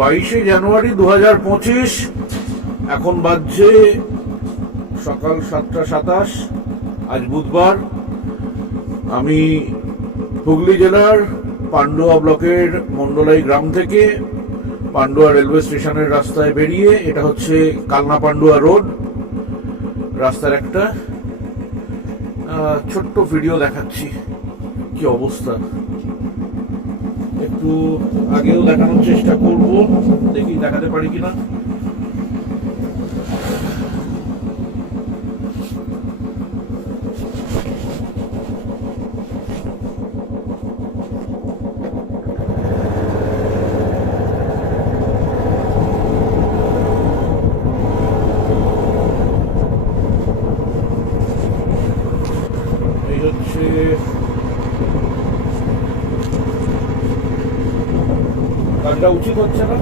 22শে জানুয়ারি 2025। এখন বাজছে সকাল 7:27। আজ বুধবার। আমি হুগলি জেলার পান্ডুয়া ব্লকের মন্ডলাই গ্রাম থেকে পান্ডুয়া রেলওয়ে স্টেশনের রাস্তায় বেরিয়ে, এটা হচ্ছে কালনা পান্ডুয়া রোড, রাস্তার একটা ছোট্ট ভিডিও দেখাচ্ছি কি অবস্থা। একটু আগেও দেখানোর চেষ্টা করব, দেখি দেখাতে পারি কিনা। এই হচ্ছে কাজটা উচিত হচ্ছে না।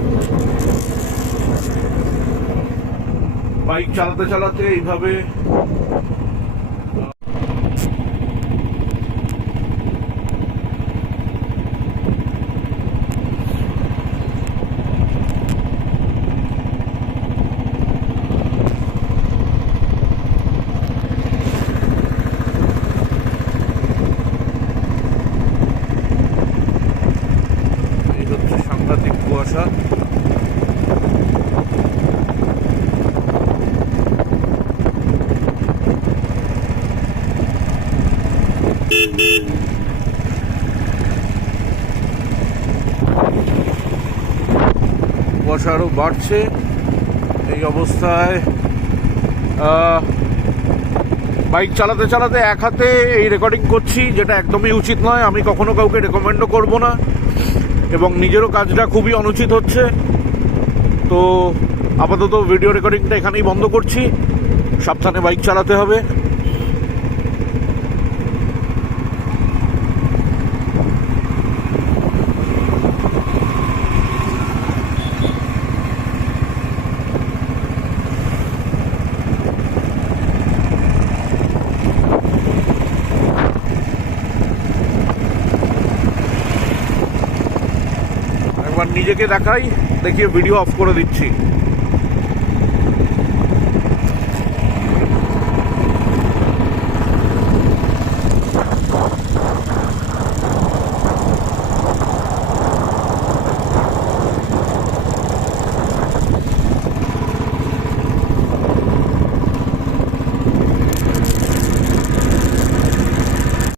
বাইক চালাতে চালাতে এইভাবে সাংঘাতিক কুয়াশা। কুয়াশা আরো বাড়ছে। এই অবস্থায় বাইক চালাতে চালাতে এক হাতে এই রেকর্ডিং করছি, যেটা একদমই উচিত নয়। আমি কখনো কাউকে রেকমেন্ডও করব না, এবং নিজেরও কাজটা খুবই অনুচিত হচ্ছে। তো আপাতত ভিডিও রেকর্ডিংটা এখানেই বন্ধ করছি। সাবধানে বাইক চালাতে হবে। একবার নিজেকে দেখাই, দেখিয়ে ভিডিও অফ করে দিচ্ছি।